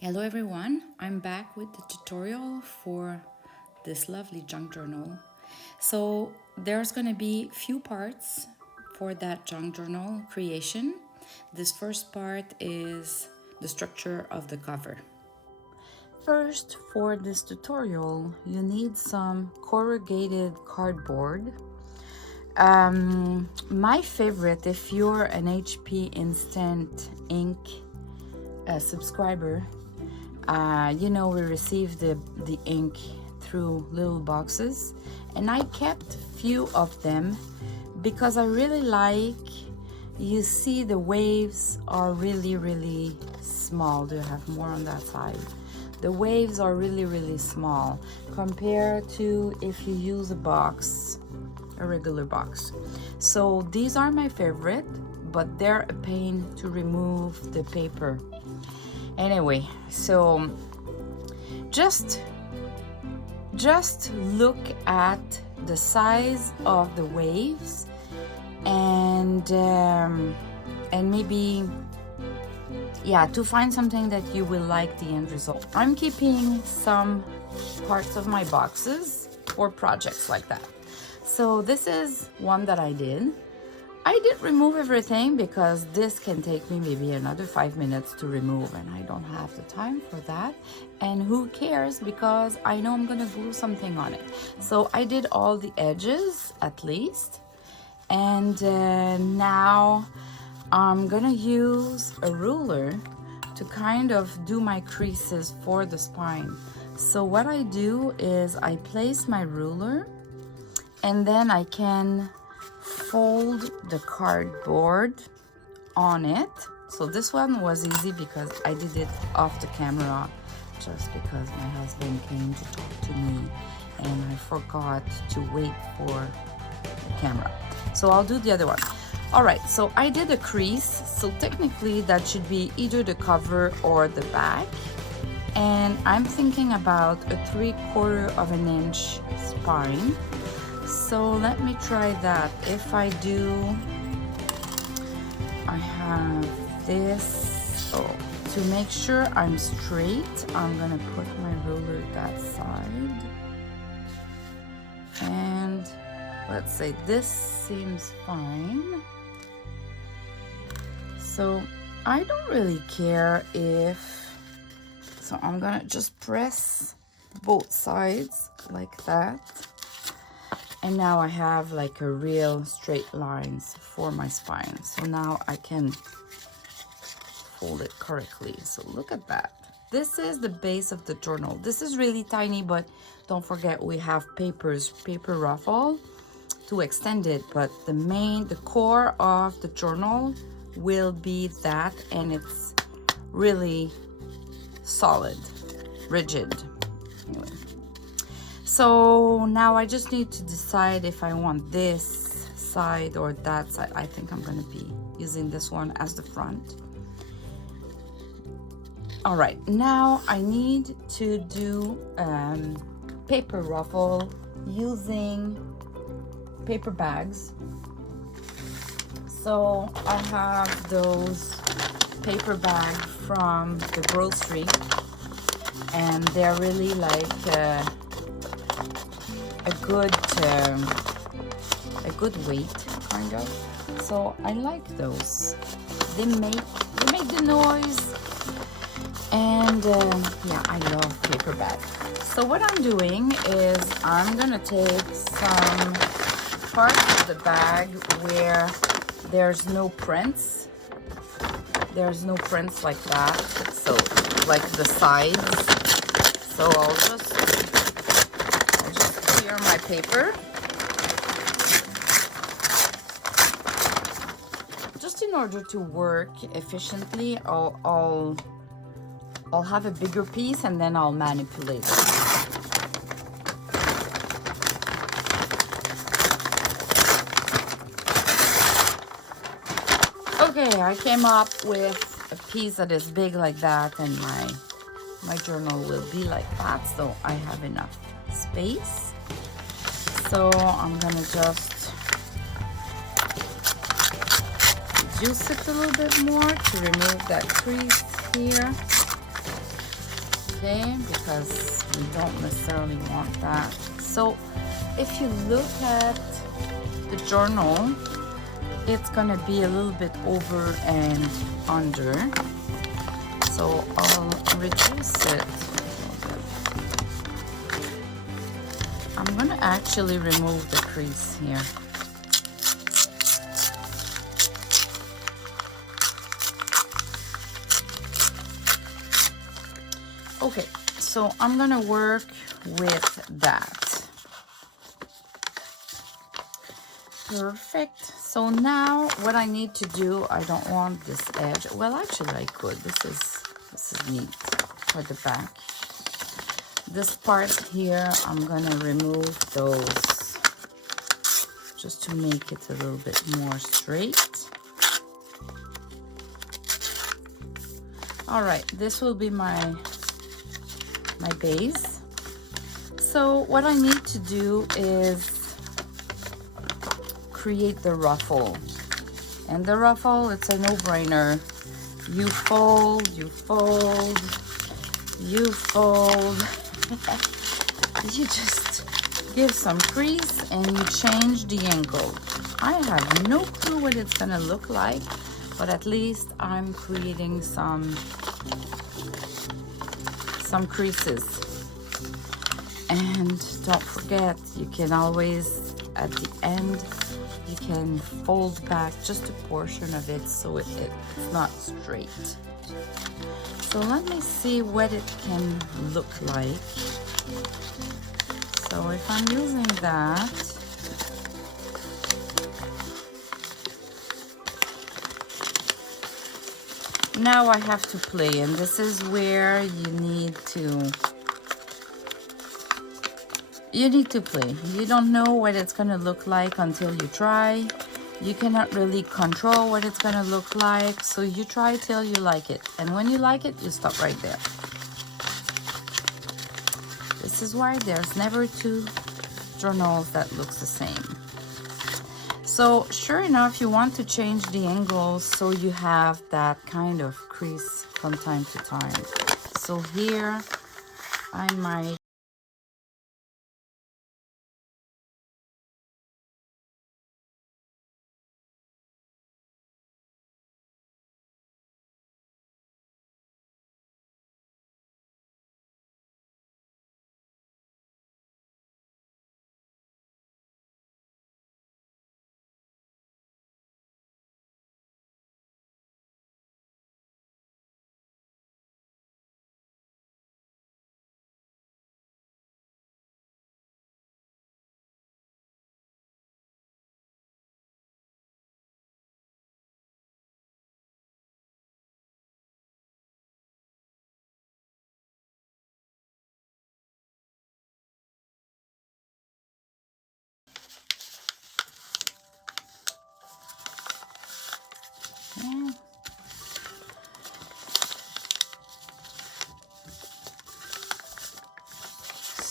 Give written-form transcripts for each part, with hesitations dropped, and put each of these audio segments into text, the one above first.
Hello everyone, I'm back with the tutorial for this lovely junk journal. So there's going to be few parts for that junk journal creation. This first part is the structure of the cover. First, for this tutorial, you need some corrugated cardboard. My favorite, if you're an HP Instant Ink subscriber, we received the ink through little boxes, and I kept few of them because I really like, you see the waves are really small. Do you have more on that side? The waves are really small compared to if you use a regular box. So these are my favorite, but they're a pain to remove the paper. Anyway, so just look at the size of the waves and maybe, yeah, to find something that you will like the end result. I'm keeping some parts of my boxes for projects like that. So this is one that I did. I didn't remove everything because this can take me maybe another 5 minutes to remove, and I don't have the time for that. And who cares, because I know I'm gonna glue something on it. So I did all the edges at least. And now I'm gonna use a ruler to kind of do my creases for the spine. So what I do is I place my ruler, and then I can fold the cardboard on it. So this one was easy because I did it off the camera, just because my husband came to talk to me and I forgot to wait for the camera. So I'll do the other one. All right, so I did a crease. So technically that should be either the cover or the back. And I'm thinking about a 3/4 of an inch spine. So let me try that. If I do, I have this. Oh, to make sure I'm straight, I'm gonna put my ruler that side. And let's say this seems fine. So I don't really care if, so I'm gonna just press both sides like that. And now I have like a real straight lines for my spine. So now I can fold it correctly. So look at that. This is the base of the journal. This is really tiny, but don't forget we have paper ruffle to extend it. But the core of the journal will be that, and it's really solid, rigid. Anyway. So now I just need to decide if I want this side or that side. I think I'm going to be using this one as the front. All right, now I need to do paper ruffle using paper bags. So I have those paper bags from the grocery, and they're really like a good weight, kind of. So I like those. They make the noise, and yeah, I love paper bags. So what I'm doing is I'm gonna take some parts of the bag where there's no prints. There's no prints like that. So like the sides. So I'll just clear my paper. Just in order to work efficiently, I'll have a bigger piece and then I'll manipulate it. Okay, I came up with a piece that is big like that, and my journal will be like that, so I have enough space. So I'm gonna just reduce it a little bit more to remove that crease here. okay? Because we don't necessarily want that. So if you look at the journal, it's gonna be a little bit over and under. So I'll reduce it. I'm gonna actually remove the crease here. Okay, so I'm gonna work with that. Perfect. So now what I need to do, I don't want this edge. Well, actually I could. This is neat for the back. This part here, I'm gonna remove those just to make it a little bit more straight. All right, this will be my base. So what I need to do is create the ruffle. And the ruffle, it's a no-brainer. You fold, you fold, you fold. You just give some crease and you change the angle. I have no clue what it's gonna look like, but at least I'm creating some creases. And don't forget, you can always, at the end, you can fold back just a portion of it so it's not straight. So let me see what it can look like. So if I'm using that, now I have to play, and this is where you need to play. You don't know what it's gonna look like until you try. You cannot really control what it's gonna look like, so you try till you like it. And when you like it, you stop right there. This is why there's never two journals that looks the same. So sure enough, you want to change the angles so you have that kind of crease from time to time. So here I might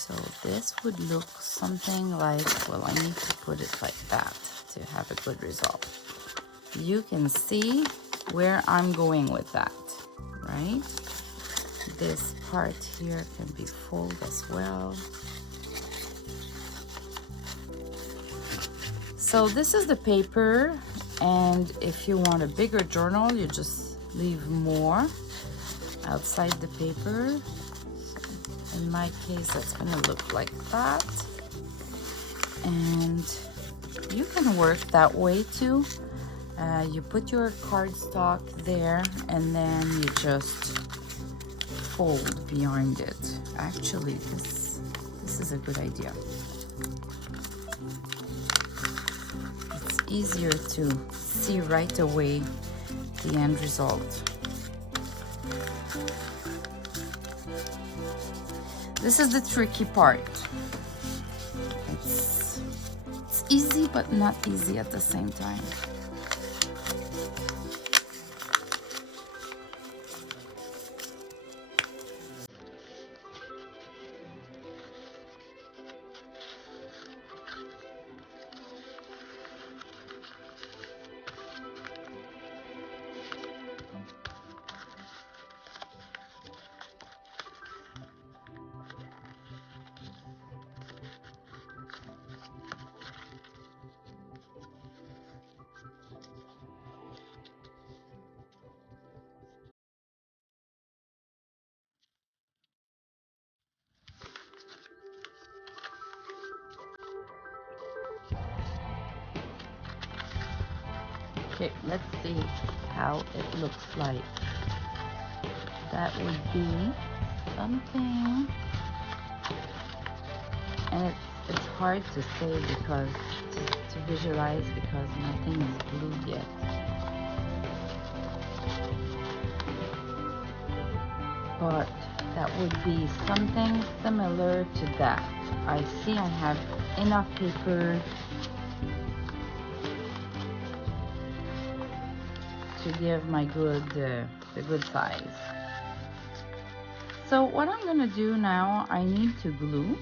so this would look something like, well, I need to put it like that to have a good result. You can see where I'm going with that, right? This part here can be folded as well. So this is the paper, and if you want a bigger journal, you just leave more outside the paper. In my case, that's gonna look like that. And you can work that way too. You put your cardstock there and then you just fold behind it. Actually, this is a good idea. It's easier to see right away the end result. This is the tricky part. It's easy but not easy at the same time. Okay, let's see how it looks like. That would be something, and it's hard to say because to visualize because nothing is glued yet. But that would be something similar to that. I see I have enough paper to give my the good size. So what I'm gonna do now, I need to glue.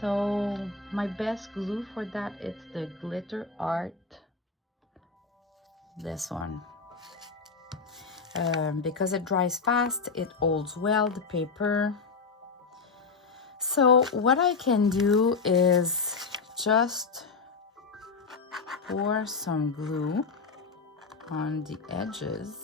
So my best glue for that, it's the Glitter Art, this one. Because it dries fast, it holds well the paper. So what I can do is just pour some glue on the edges.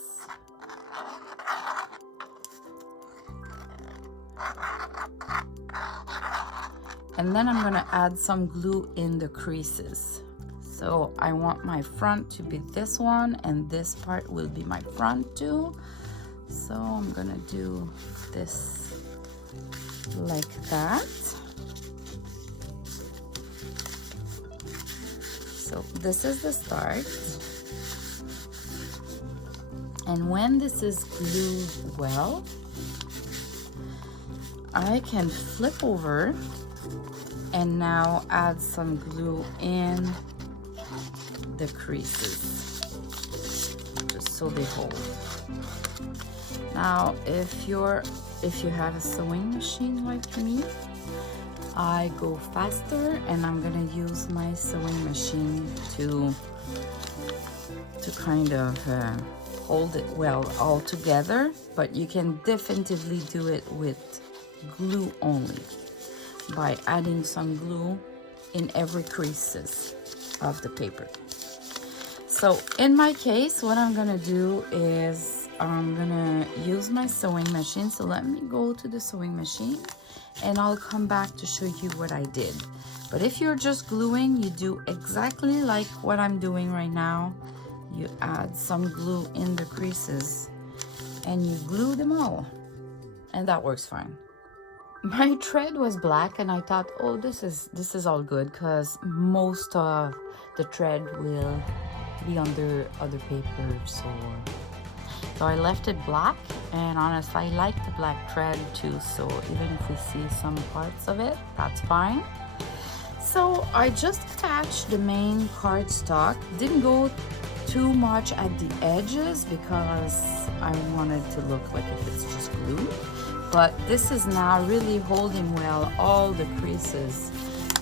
And then I'm gonna add some glue in the creases. So I want my front to be this one, and this part will be my front too. So I'm gonna do this like that. So this is the start. And when this is glued well, I can flip over and now add some glue in the creases, just so they hold. Now, if you have a sewing machine like me, I go faster, and I'm gonna use my sewing machine to kind of hold it well all together. But you can definitively do it with glue only, by adding some glue in every creases of the paper. So in my case, what I'm gonna do is I'm gonna use my sewing machine. So let me go to the sewing machine and I'll come back to show you what I did. But if you're just gluing, you do exactly like what I'm doing right now. You add some glue in the creases and you glue them all, and that works fine. My thread was black and I thought, oh, this is all good because most of the thread will be under other papers. So I left it black, and honestly I like the black thread too, so even if we see some parts of it, that's fine. So I just attached the main cardstock. Didn't go too much at the edges because I wanted to look like if it's just glue. But this is now really holding well all the creases.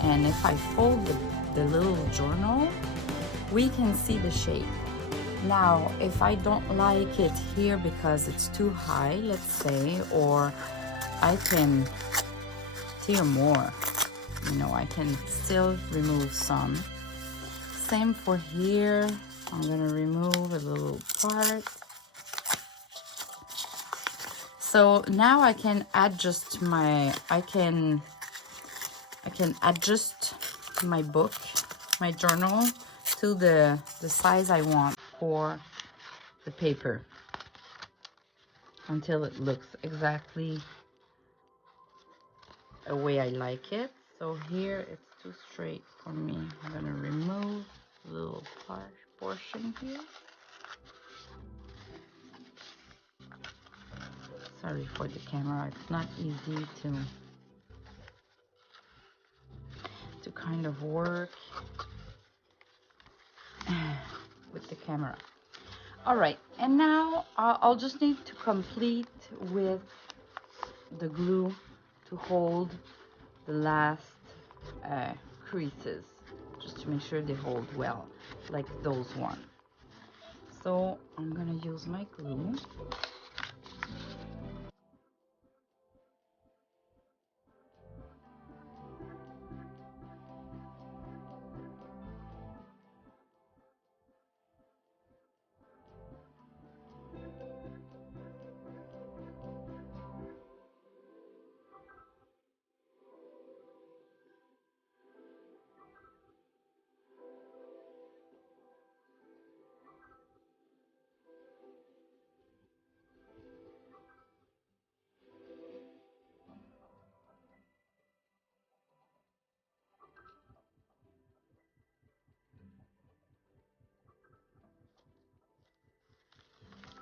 And if I fold the little journal, we can see the shape. Now, if I don't like it here because it's too high, let's say, or I can tear more, you know, I can still remove some. Same for here. I'm gonna remove a little part. So now I can adjust I can adjust my book, my journal, to the size I want for the paper until it looks exactly the way I like it. So here it's too straight for me. I'm gonna remove a little portion here. Sorry for the camera, it's not easy to kind of work with the camera. All right, and now I'll just need to complete with the glue to hold the last creases, just to make sure they hold well, like those ones. So I'm gonna use my glue.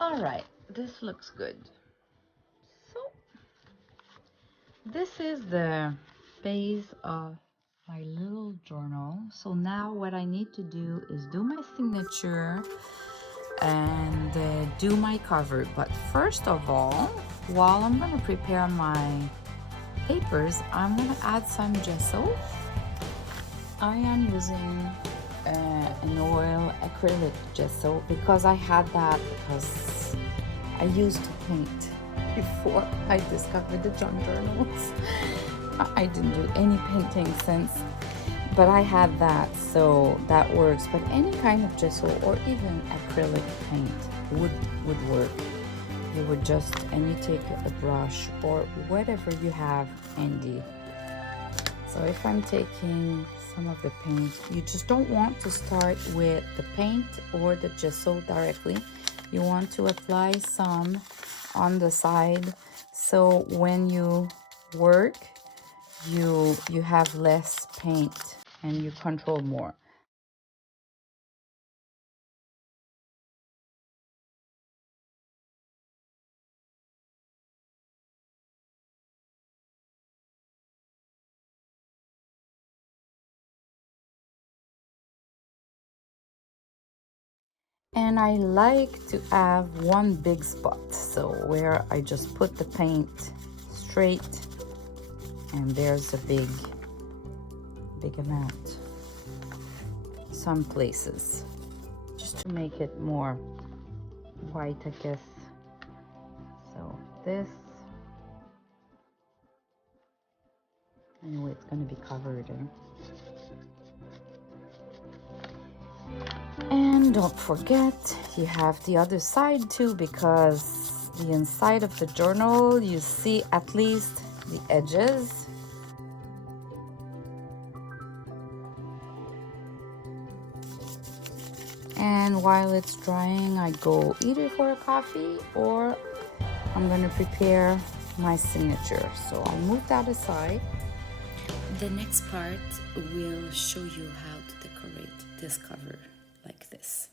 All right, this looks good. So this is the base of my little journal. So now what I need to do is do my signature and do my cover. But first of all, while I'm going to prepare my papers, I'm going to add some gesso. I am using an oil acrylic gesso because I had that because I used to paint before I discovered the journals. I didn't do any painting since, but I had that, so that works. But any kind of gesso or even acrylic paint would work. You would just, and you take a brush or whatever you have handy. So if I'm taking some of the paint, you just don't want to start with the paint or the gesso directly. You want to apply some on the side, so when you work, you have less paint and you control more. And I like to have one big spot, so where I just put the paint straight, and there's a big amount. Some places, just to make it more white, I guess. So this, anyway, it's going to be covered in. And don't forget, you have the other side too, because the inside of the journal, you see at least the edges. And while it's drying, I go either for a coffee or I'm going to prepare my signature. So I'll move that aside. The next part will show you how to decorate this cover like this.